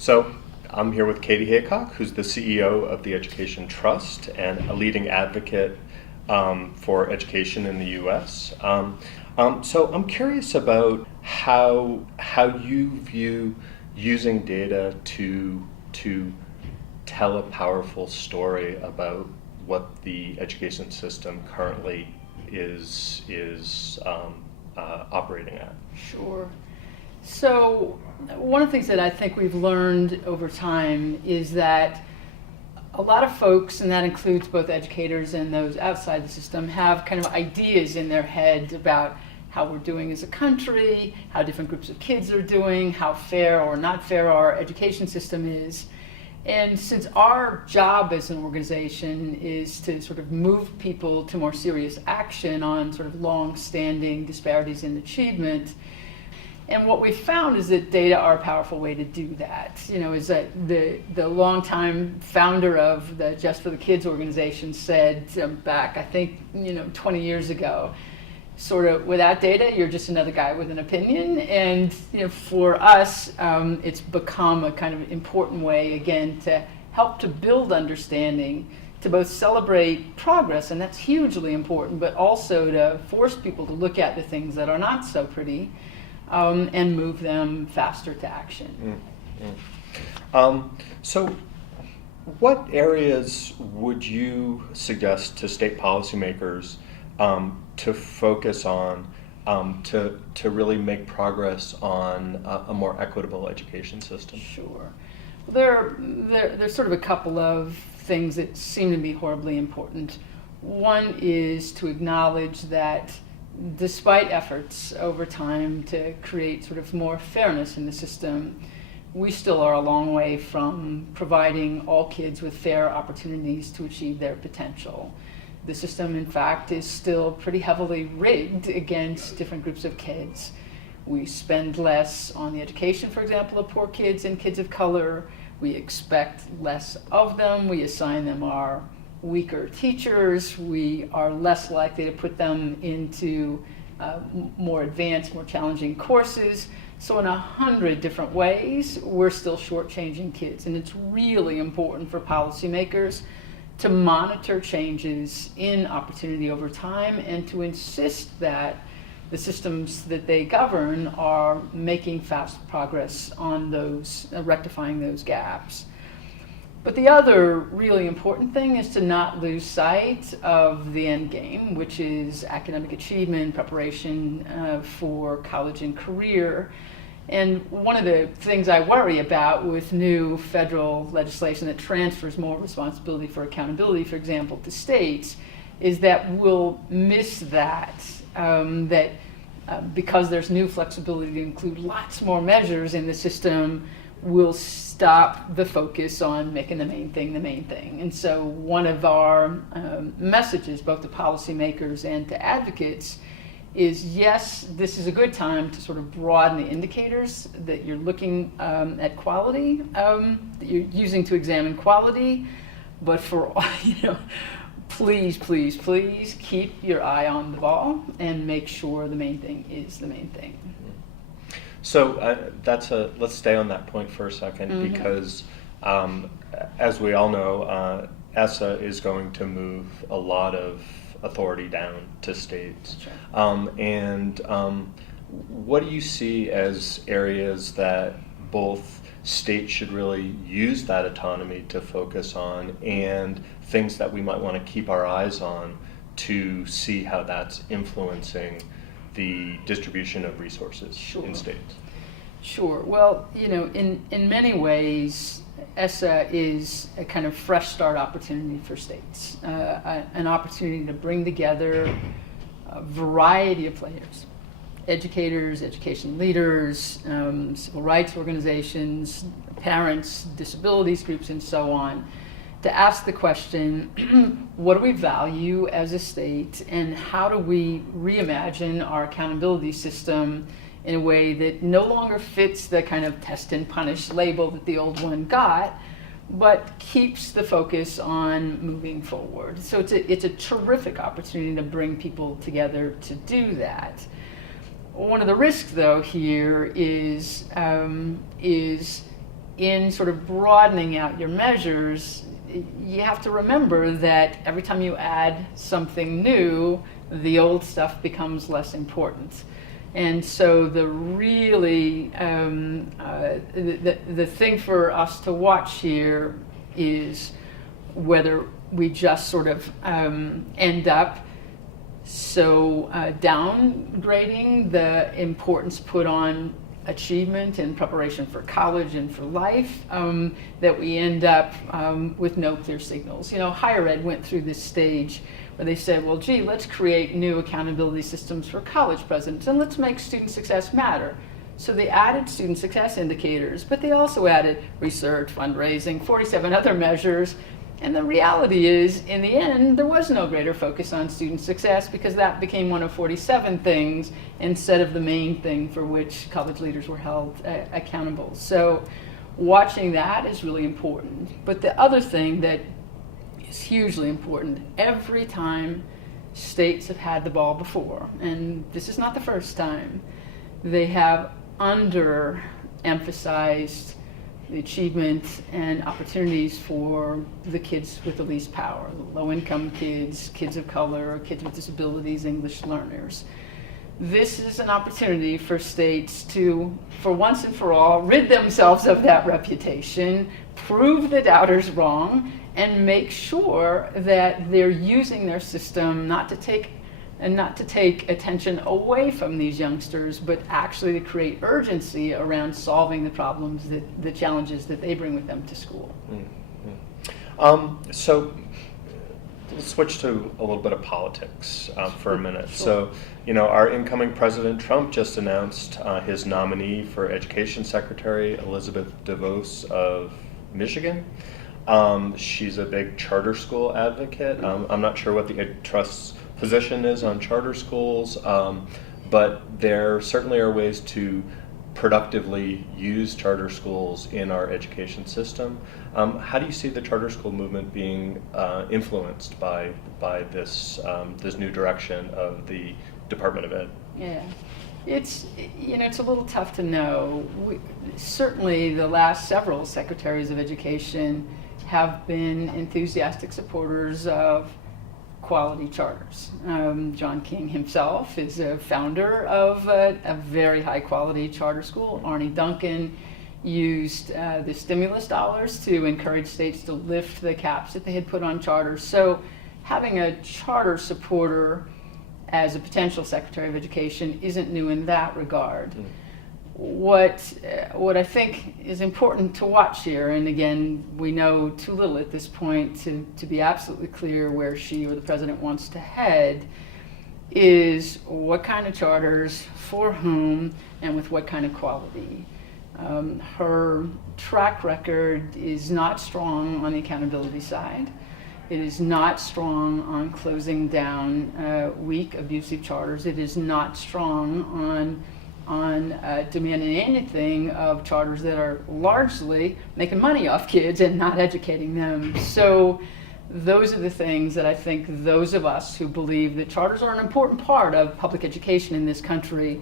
So I'm here with Kati Haycock, who's the CEO of the Education Trust and a leading advocate for education in the U.S. So I'm curious about how you view using data to tell a powerful story about what the education system currently is operating at. Sure. So one of the things that I think we've learned over time is that a lot of folks, and that includes both educators and those outside the system, have kind of ideas in their head about how we're doing as a country, how different groups of kids are doing, how fair or not fair our education system is. And since our job as an organization is to sort of move people to more serious action on sort of long-standing disparities in achievement, and what we found is that data are a powerful way to do that. Is that the longtime founder of the Just for the Kids organization said back, I think, 20 years ago, sort of, without data, you're just another guy with an opinion. And for us, it's become a kind of important way, again, to help to build understanding, to both celebrate progress, and that's hugely important, but also to force people to look at the things that are not so pretty, and move them faster to action. So what areas would you suggest to state policymakers to focus on to really make progress on a more equitable education system? Sure. There's sort of a couple of things that seem to be horribly important. One is to acknowledge that despite efforts over time to create sort of more fairness in the system, we still are a long way from providing all kids with fair opportunities to achieve their potential. The system, in fact, is still pretty heavily rigged against different groups of kids. We spend less on the education, for example, of poor kids and kids of color. We expect less of them. We assign them our weaker teachers. We are less likely to put them into more advanced, more challenging courses. So in 100 different ways, we're still shortchanging kids. And it's really important for policymakers to monitor changes in opportunity over time and to insist that the systems that they govern are making fast progress on those, rectifying those gaps. But the other really important thing is to not lose sight of the end game, which is academic achievement, preparation for college and career. And one of the things I worry about with new federal legislation that transfers more responsibility for accountability, for example, to states, is that we'll miss that, because there's new flexibility to include lots more measures in the system, we'll stop the focus on making the main thing. And so one of our messages, both to policymakers and to advocates, is yes, this is a good time to sort of broaden the indicators that you're looking at quality, that you're using to examine quality, but for please keep your eye on the ball and make sure the main thing is the main thing. So let's stay on that point for a second, because as we all know, ESSA is going to move a lot of authority down to states. Right. What do you see as areas that both states should really use that autonomy to focus on, and things that we might want to keep our eyes on to see how that's influencing the distribution of resources in states? Sure. Well, in many ways, ESSA is a kind of fresh start opportunity for states, an opportunity to bring together a variety of players, educators, education leaders, civil rights organizations, parents, disabilities groups, and so on, to ask the question, what do we value as a state, and how do we reimagine our accountability system in a way that no longer fits the kind of test and punish label that the old one got, but keeps the focus on moving forward. So it's a terrific opportunity to bring people together to do that. One of the risks, though, here is in sort of broadening out your measures, you have to remember that every time you add something new, the old stuff becomes less important. And so the really, the thing for us to watch here is whether we just sort of end up downgrading the importance put on achievement and preparation for college and for life, that we end up with no clear signals. Higher ed went through this stage where they said, well, gee, let's create new accountability systems for college presidents and let's make student success matter. So they added student success indicators, but they also added research, fundraising, 47 other measures. And the reality is, in the end, there was no greater focus on student success because that became one of 47 things instead of the main thing for which college leaders were held accountable. So watching that is really important. But the other thing that is hugely important, every time states have had the ball before, and this is not the first time, they have underemphasized the achievement and opportunities for the kids with the least power, low-income kids, kids of color, kids with disabilities, English learners. This is an opportunity for states to, for once and for all, rid themselves of that reputation, prove the doubters wrong, and make sure that they're using their system not to take attention away from these youngsters, but actually to create urgency around solving the problems, the challenges that they bring with them to school. So let's switch to a little bit of politics for a minute. Sure. So, our incoming President Trump just announced his nominee for Education Secretary, Elizabeth DeVos of Michigan. She's a big charter school advocate. I'm not sure what the Ed Trust's position is on charter schools, but there certainly are ways to productively use charter schools in our education system. How do you see the charter school movement being influenced by this new direction of the Department of Ed? Yeah, it's a little tough to know. Certainly, the last several secretaries of education have been enthusiastic supporters of quality charters. John King himself is a founder of a very high quality charter school. Arne Duncan used the stimulus dollars to encourage states to lift the caps that they had put on charters. So having a charter supporter as a potential Secretary of Education isn't new in that regard. What I think is important to watch here, and again, we know too little at this point to be absolutely clear where she or the president wants to head, is what kind of charters, for whom, and with what kind of quality. Her track record is not strong on the accountability side. It is not strong on closing down weak, abusive charters. It is not strong on demanding anything of charters that are largely making money off kids and not educating them. So those are the things that I think those of us who believe that charters are an important part of public education in this country,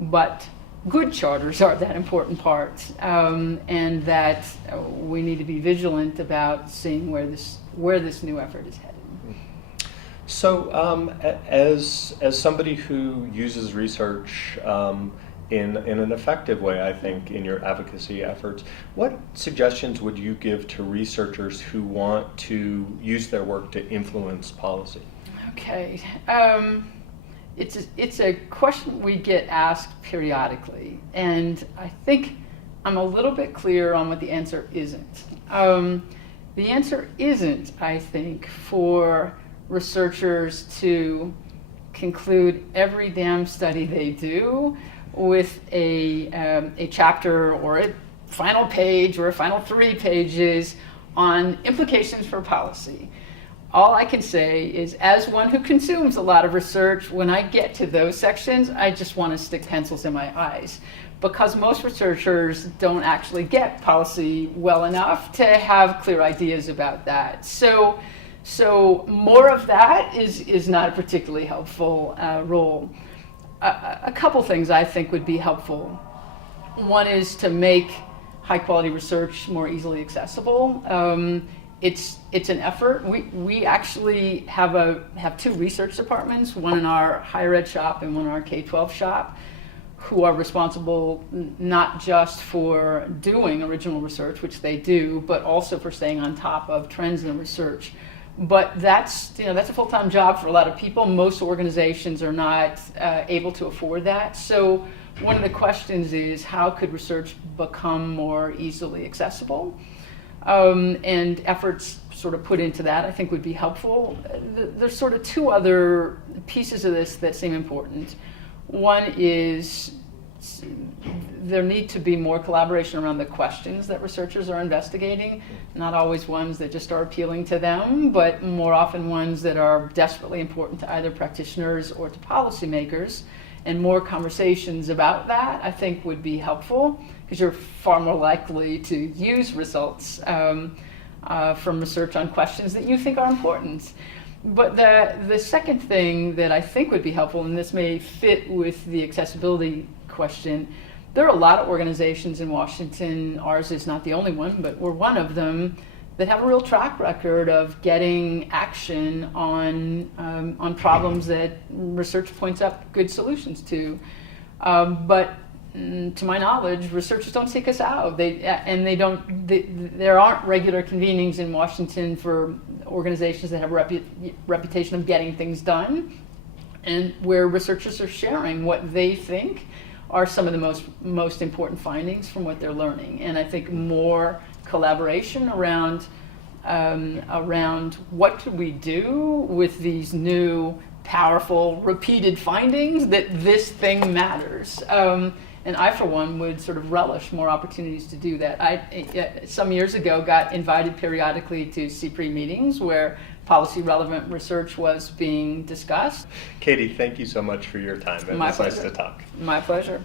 but good charters are that important part, and that we need to be vigilant about seeing where this new effort is headed. So, as somebody who uses research in an effective way, I think, in your advocacy efforts, what suggestions would you give to researchers who want to use their work to influence policy? Okay, it's a question we get asked periodically, and I think I'm a little bit clear on what the answer isn't. The answer isn't, I think, for researchers to conclude every damn study they do with a chapter or a final page or a final 3 pages on implications for policy. All I can say is, as one who consumes a lot of research, when I get to those sections, I just want to stick pencils in my eyes, because most researchers don't actually get policy well enough to have clear ideas about that. So more of that is not a particularly helpful role. A couple things I think would be helpful. One is to make high quality research more easily accessible. It's an effort. We actually have two research departments, one in our higher ed shop and one in our K-12 shop, who are responsible not just for doing original research, which they do, but also for staying on top of trends in research. But that's a full-time job for a lot of people. Most organizations are not able to afford that. So one of the questions is, how could research become more easily accessible? And efforts sort of put into that, I think, would be helpful. There's sort of two other pieces of this that seem important. One is there need to be more collaboration around the questions that researchers are investigating, not always ones that just are appealing to them, but more often ones that are desperately important to either practitioners or to policymakers. And more conversations about that, I think, would be helpful, because you're far more likely to use results from research on questions that you think are important. But the second thing that I think would be helpful, and this may fit with the accessibility question, there are a lot of organizations in Washington, ours is not the only one, but we're one of them, that have a real track record of getting action on problems that research points up good solutions to. But to my knowledge, researchers don't seek us out. There aren't regular convenings in Washington for organizations that have a reputation of getting things done, and where researchers are sharing what they think are some of the most important findings from what they're learning. And I think more collaboration around what could we do with these new, powerful, repeated findings that this thing matters. And I, for one, would sort of relish more opportunities to do that. I, some years ago, got invited periodically to CPRE meetings where policy-relevant research was being discussed. Katie, thank you so much for your time. It was nice to talk. My pleasure.